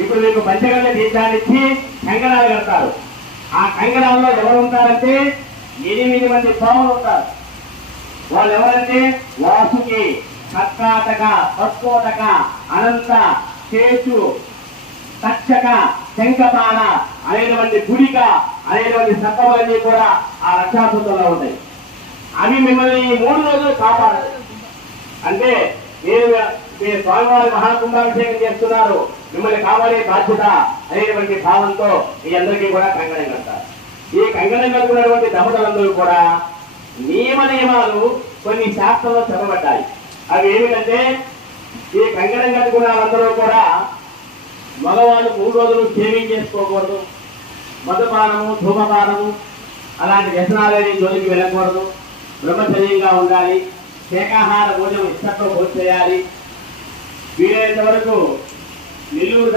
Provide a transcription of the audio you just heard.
ఇప్పుడు మీకు పంచగంగ తీర్థాన్ని ఇచ్చి కంకణాలు కడతారు. ఆ కంకణాల్లో ఎవరు ఉంటారంటే 8 మంది పాములు ఉంటారు. వాళ్ళు ఎవరంటే వాసుకి, కర్కాటక, పస్కోటక, అనంత, కేతు, తక్షక, శంఖపాణ అనేటువంటి గుడిక అనేటువంటి సర్పములన్నీ కూడా ఆ రక్షాసూత్రంలో ఉంటాయి. అవి మిమ్మల్ని 3 రోజులు కాపాడాలి. అంటే మీరు స్వామివారి మహాకుంభాభిషేకం చేస్తున్నారు, మిమ్మల్ని కాపాడే బాధ్యత అనేటువంటి భావంతో మీ అందరికీ కూడా కంకణం కడతారు. ఈ కంకణం కట్టుకున్నటువంటి దంపతులందరూ కూడా నియమాలు కొన్ని శాస్త్రంలో చెప్పబడ్డాయి. అవి ఏమిటంటే ఈ కంకణం కట్టుకున్న వాళ్ళందరూ కూడా మగవాళ్ళు 3 రోజులు షేవింగ్ చేసుకోకూడదు, మధుపానము, ధూమపానము అలాంటి వ్యసనాలని జోలికి వెళ్ళకూడదు, బ్రహ్మచర్యంగా ఉండాలి, శాకాహార భోజనం ఇష్టంతో భోజనం చేయాలి, వీలైనంత వరకు నిలువురు